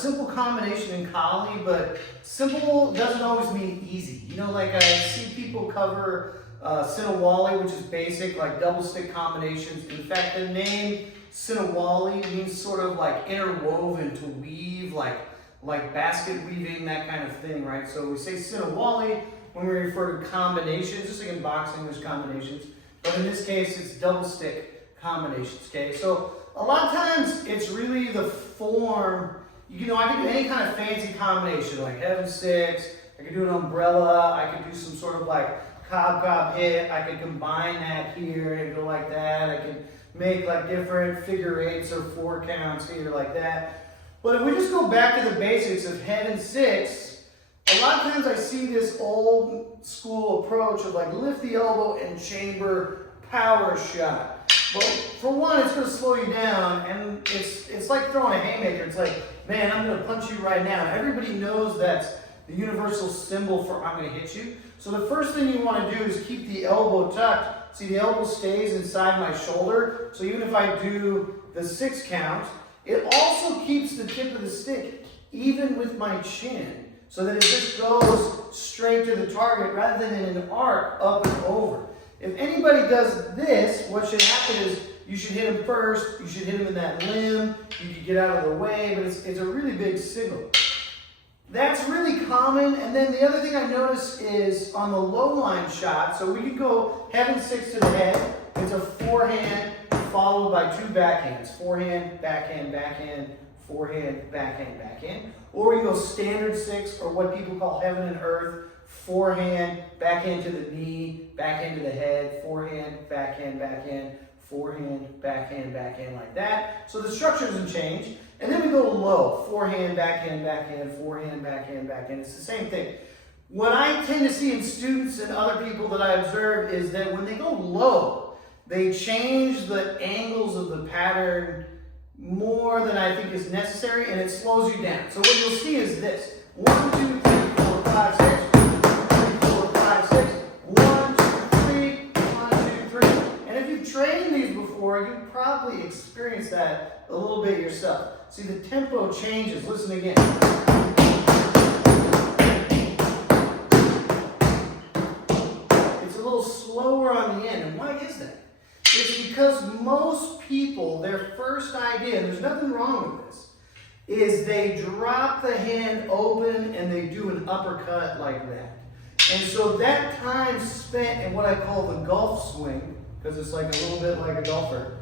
simple combination in Kali, but simple doesn't always mean easy. You know, like I see people cover Sinawali, which is basic, like double stick combinations. In fact, the name Sinawali means sort of like interwoven, to weave, like basket weaving, that kind of thing, right? So we say Sinawali when we refer to combinations, just like in boxing, there's combinations. But in this case, it's double stick combinations, okay? So a lot of times, it's really the form. You know, I can do any kind of fancy combination, like heaven six, I could do an umbrella, I could do some sort of like cob hit, I could combine that here and go like that, I could make like different figure eights or 4 counts here like that. But if we just go back to the basics of heaven six, a lot of times I see this old school approach of like lift the elbow and chamber power shot. But for one, it's going to slow you down, and it's like throwing a haymaker. It's like, man, I'm going to punch you right now. Everybody knows that's the universal symbol for I'm going to hit you. So the first thing you want to do is keep the elbow tucked. See, the elbow stays inside my shoulder. So even if I do the 6 count, it also keeps the tip of the stick even with my chin, so that it just goes straight to the target rather than in an arc up and over. If anybody does this, what should happen is you should hit him first, you should hit him in that limb, you can get out of the way, but it's a really big signal. That's really common. And then the other thing I notice is on the low line shot, so we can go heaven six to the head. It's a forehand followed by 2 backhands. Forehand, backhand, backhand, forehand, backhand, backhand. Or we can go standard 6, or what people call heaven and earth. Forehand, backhand to the knee, backhand to the head, forehand, backhand, backhand, forehand, backhand, backhand, like that. So the structure doesn't change. And then we go low, forehand, backhand, backhand, forehand, backhand, backhand. It's the same thing. What I tend to see in students and other people that I observe is that when they go low, they change the angles of the pattern more than I think is necessary, and it slows you down. So what you'll see is this: 1, 2, 3, 4, 5, 6. 1, 2, 3, 1, 2, 3. And if you've trained these before, you've probably experienced that a little bit yourself. See, the tempo changes. Listen again. It's a little slower on the end. And why is that? It's because most people, their first idea, and there's nothing wrong with this, is they drop the hand open and they do an uppercut like that. And so that time spent in what I call the golf swing, because it's like a little bit like a golfer,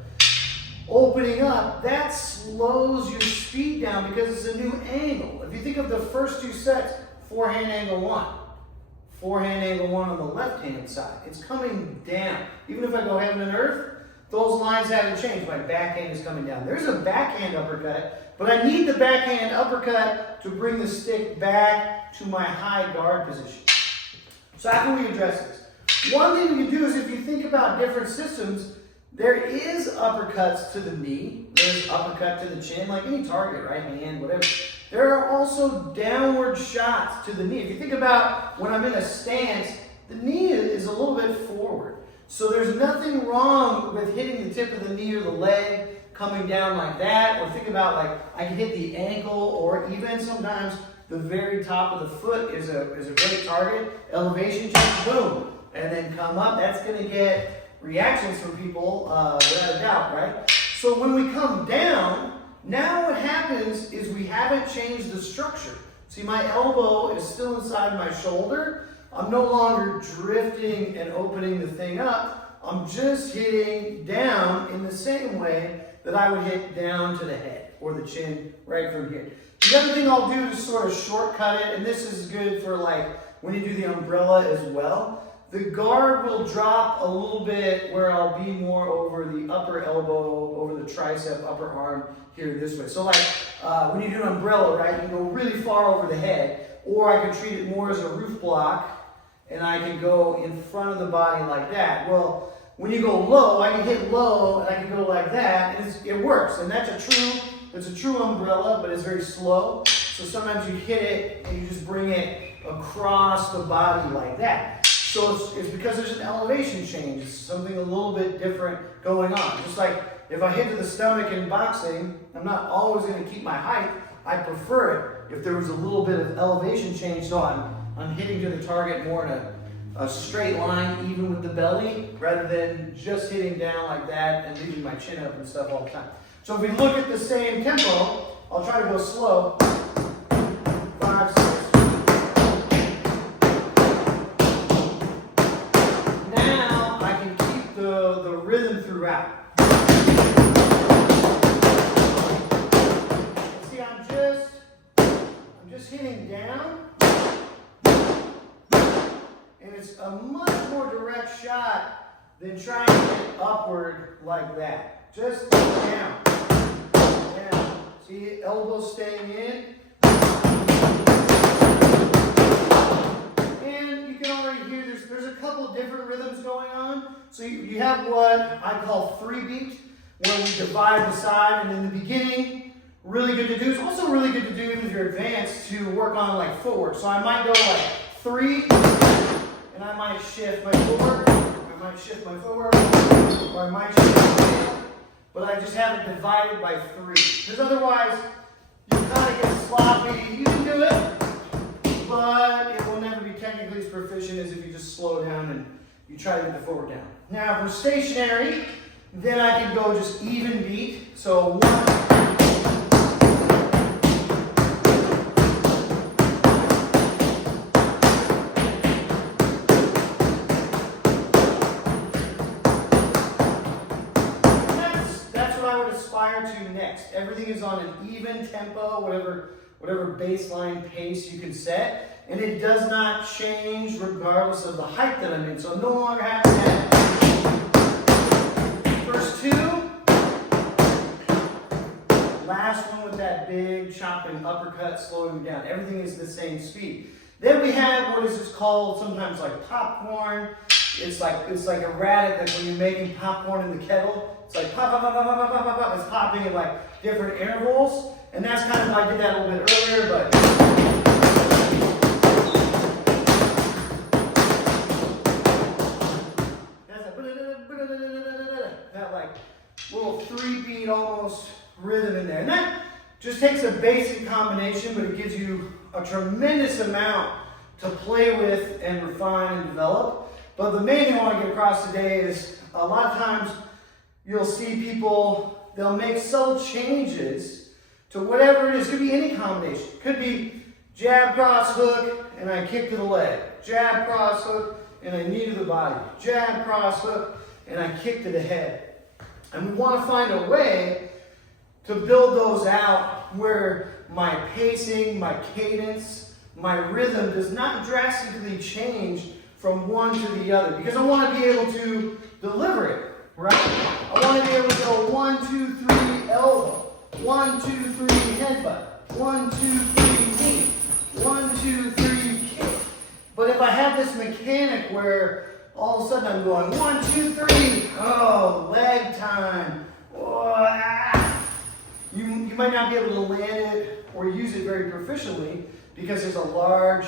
opening up, that slows your speed down because it's a new angle. If you think of the first 2 sets, forehand angle 1, forehand angle 1 on the left-hand side, it's coming down. Even if I go heaven and earth, those lines haven't changed. My backhand is coming down. There's a backhand uppercut, but I need the backhand uppercut to bring the stick back to my high guard position. So how can we address this? One thing we can do is, if you think about different systems, there is uppercuts to the knee, there's uppercut to the chin, like any target, right hand, whatever. There are also downward shots to the knee. If you think about when I'm in a stance, the knee is a little bit forward. So there's nothing wrong with hitting the tip of the knee or the leg, coming down like that, or think about like I can hit the ankle, or even sometimes the very top of the foot is a great target. Elevation change, boom, and then come up. That's going to get reactions from people without a doubt, right? So when we come down, now what happens is we haven't changed the structure. See, my elbow is still inside my shoulder. I'm no longer drifting and opening the thing up. I'm just hitting down in the same way that I would hit down to the head or the chin right from here. The other thing I'll do to sort of shortcut it, and this is good for like when you do the umbrella as well, the guard will drop a little bit where I'll be more over the upper elbow, over the tricep, upper arm here this way. So like when you do an umbrella, right, you can go really far over the head, or I can treat it more as a roof block, and I can go in front of the body like that. Well, when you go low, I can hit low, and I can go like that, and it works. And that's it's a true umbrella, but it's very slow. So sometimes you hit it, and you just bring it across the body like that. So it's because there's an elevation change. It's something a little bit different going on. Just like if I hit to the stomach in boxing, I'm not always going to keep my height. I prefer it if there was a little bit of elevation change, so I'm hitting to the target more in a straight line, even with the belly, rather than just hitting down like that and leaving my chin up and stuff all the time. So if we look at the same tempo, I'll try to go slow. 5, 6. Now I can keep the rhythm throughout. See, I'm just hitting down, and it's a much more direct shot than trying to get upward like that. Just down, down. See, elbows staying in. And you can already hear there's a couple of different rhythms going on. So you have what I call 3-beat, where we divide the side, and in the beginning, really good to do. It's also really good to do even if you're advanced to work on like footwork. So I might go like 3, and I might shift my footwork, I might shift my footwork, or I might shift my footwork, but I just have it divided by 3. Because otherwise, you kind of get sloppy. You can do it, but it will never be technically as proficient as if you just slow down and you try to get the footwork down. Now, if we're stationary, then I can go just even beat. So 1. To next. Everything is on an even tempo, whatever baseline pace you can set, and it does not change regardless of the height that I'm in. So no longer have to have first 2, last one with that big chopping uppercut slowing me down. Everything is the same speed. Then we have what is this called sometimes like popcorn. It's like erratic, like when you're making popcorn in the kettle. It's like pop, pop, pop, pop, pop, pop, pop, pop. It's popping at like different intervals. And that's kind of, I did that a little bit earlier, but that's that like little 3-beat almost rhythm in there. And that just takes a basic combination, but it gives you a tremendous amount to play with and refine and develop. But the main thing I want to get across today is a lot of times you'll see people, they'll make subtle changes to whatever it is. It could be any combination. It could be jab, cross, hook, and I kick to the leg. Jab, cross, hook, and I knee to the body. Jab, cross, hook, and I kick to the head. And we want to find a way to build those out where my pacing, my cadence, my rhythm does not drastically change from one to the other, because I want to be able to deliver it, right? I want to be able to go 1, 2, 3, elbow, 1, 2, 3, headbutt, 1, 2, 3, knee, 1, 2, 3, kick. But if I have this mechanic where all of a sudden I'm going 1, 2, 3, oh, leg time, oh, ah. You might not be able to land it or use it very proficiently, because there's a large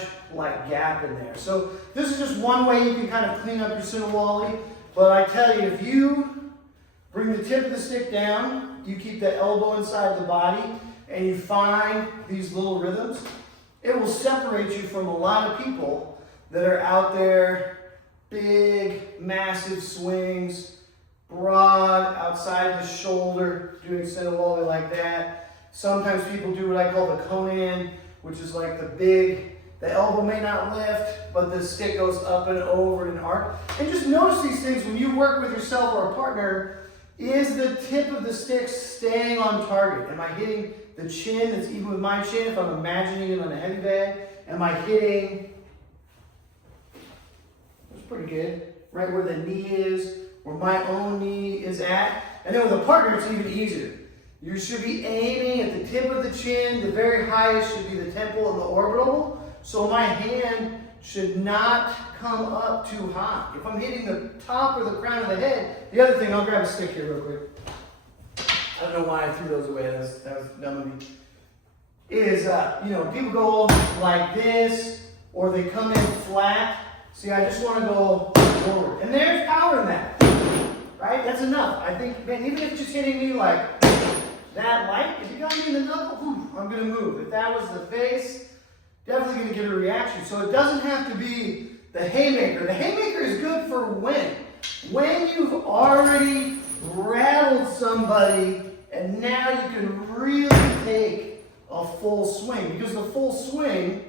gap in there. So this is just one way you can kind of clean up your Sinawali. But I tell you, if you bring the tip of the stick down, you keep the elbow inside the body, and you find these little rhythms, it will separate you from a lot of people that are out there, big, massive swings, broad, outside the shoulder, doing Sinawali like that. Sometimes people do what I call the Conan, which is like the elbow may not lift, but the stick goes up and over and arc. And just notice these things when you work with yourself or a partner. Is the tip of the stick staying on target? Am I hitting the chin that's even with my chin if I'm imagining it on a heavy bag? Am I hitting, that's pretty good, right where the knee is, where my own knee is at? And then with a partner, it's even easier. You should be aiming at the tip of the chin. The very highest should be the temple and the orbital. So my hand should not come up too high. If I'm hitting the top or the crown of the head, the other thing, I'll grab a stick here real quick. I don't know why I threw those away. That was dumb of me. Is, people go like this, or they come in flat. See, I just want to go forward. And there's power in that, right? That's enough. I think, man, even if just hitting me like that light, if you got me in the knuckle, I'm going to move. If that was the face, definitely going to get a reaction. So it doesn't have to be the haymaker. The haymaker is good for when you've already rattled somebody and now you can really take a full swing. Because the full swing,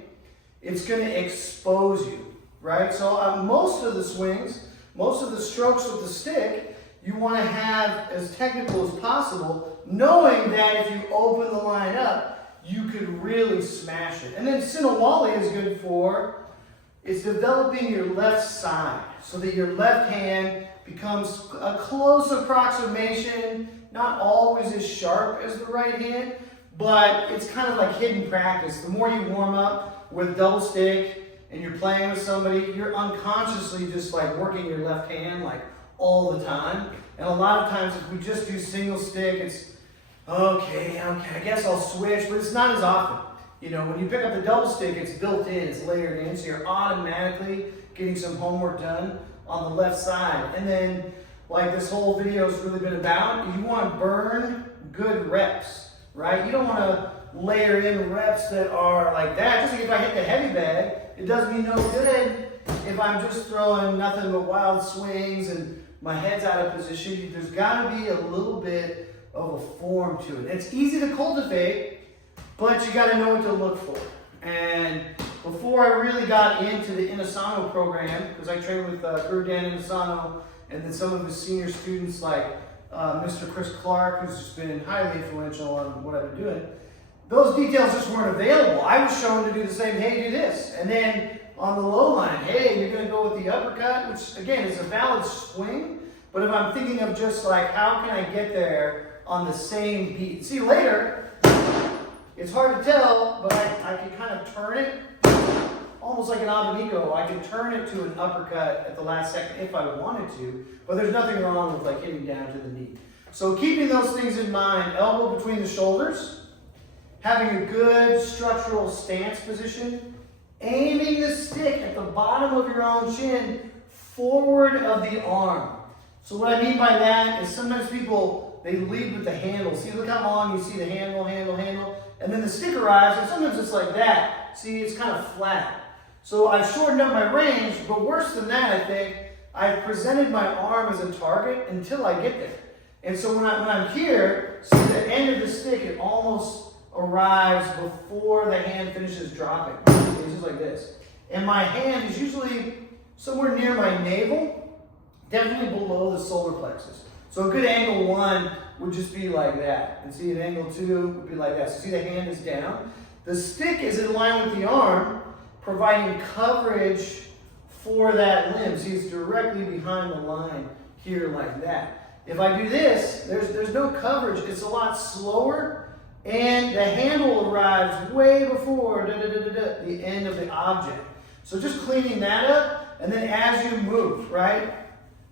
it's going to expose you, right? So most of the swings, most of the strokes with the stick, you want to have as technical as possible, knowing that if you open the line up, you could really smash it. And then Sinawali is good for, it's developing your left side so that your left hand becomes a close approximation, not always as sharp as the right hand, but it's kind of like hidden practice. The more you warm up with double stick and you're playing with somebody, you're unconsciously just like working your left hand like all the time. And a lot of times if we just do single stick, it's okay, I guess I'll switch, but it's not as often. You know, when you pick up the double stick, it's built in, it's layered in, so you're automatically getting some homework done on the left side. And then, like this whole video has really been about, you want to burn good reps, right? You don't want to layer in reps that are like that. Just like if I hit the heavy bag, it does me no good if I'm just throwing nothing but wild swings and my head's out of position. There's got to be a little bit of a form to it. It's easy to cultivate, but you got to know what to look for. And before I really got into the Inasano program, because I trained with Guro Inasano and then some of his senior students like Mr. Chris Clark, who's just been highly influential on what I've been doing, those details just weren't available. I was shown to do the same, hey, do this. And then on the low line, hey, you're going to go with the uppercut, which again is a valid swing. But if I'm thinking of just like, how can I get there on the same beat? See, later, it's hard to tell, but I can kind of turn it, almost like an abanico. I can turn it to an uppercut at the last second if I wanted to, but there's nothing wrong with like hitting down to the knee. So keeping those things in mind, elbow between the shoulders, having a good structural stance position, aiming the stick at the bottom of your own chin, forward of the arm. So what I mean by that is sometimes people, they lead with the handle. See, look how long you see the handle, and then the stick arrives, and sometimes it's like that. See, it's kind of flat. So I've shortened up my range, but worse than that, I think, I've presented my arm as a target until I get there. And so when I'm here, see the end of the stick, it almost arrives before the hand finishes dropping. It's just like this. And my hand is usually somewhere near my navel, definitely below the solar plexus. So a good angle 1 would just be like that. And see, an angle 2 would be like that. So see, the hand is down. The stick is in line with the arm, providing coverage for that limb. See, it's directly behind the line here like that. If I do this, there's no coverage. It's a lot slower, and the handle arrives way before the end of the object. So just cleaning that up, and then as you move, right?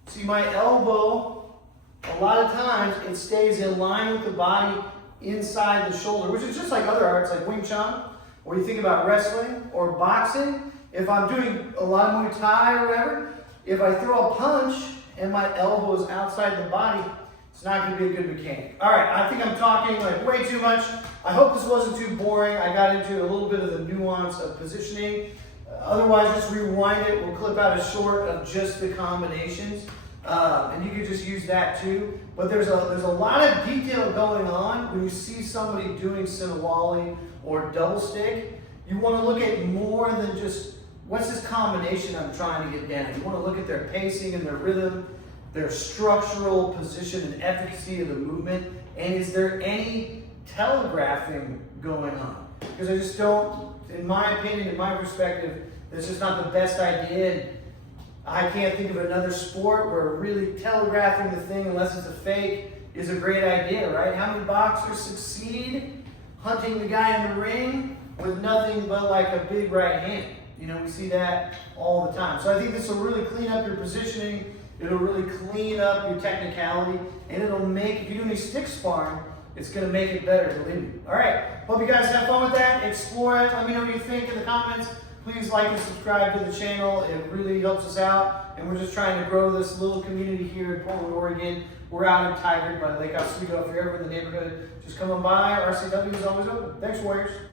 See, my elbow, a lot of times it stays in line with the body inside the shoulder, which is just like other arts like Wing Chun, or you think about wrestling or boxing. If I'm doing a lot of Muay Thai or whatever, if I throw a punch and my elbow is outside the body, it's not going to be a good mechanic. All right, I think I'm talking like way too much. I hope this wasn't too boring. I got into a little bit of the nuance of positioning. Otherwise, just rewind it. We'll clip out a short of just the combinations. And you can just use that too. But there's a lot of detail going on when you see somebody doing Sinawali or double stick. You want to look at more than just, what's this combination I'm trying to get down? You want to look at their pacing and their rhythm, their structural position and efficacy of the movement, and is there any telegraphing going on? Because I just don't, in my opinion, in my perspective, this is not the best idea. I can't think of another sport where really telegraphing the thing, unless it's a fake, is a great idea, right? How many boxers succeed hunting the guy in the ring with nothing but like a big right hand? You know, we see that all the time. So I think this will really clean up your positioning. It'll really clean up your technicality, and it'll make, if you do any stick sparring, it's going to make it better, believe me. All right, hope you guys have fun with that. Explore it. Let me know what you think in the comments. Please like and subscribe to the channel. It really helps us out. And we're just trying to grow this little community here in Portland, Oregon. We're out in Tigard by Lake Oswego. If you're ever in the neighborhood, just come on by. RCW is always open. Thanks, Warriors.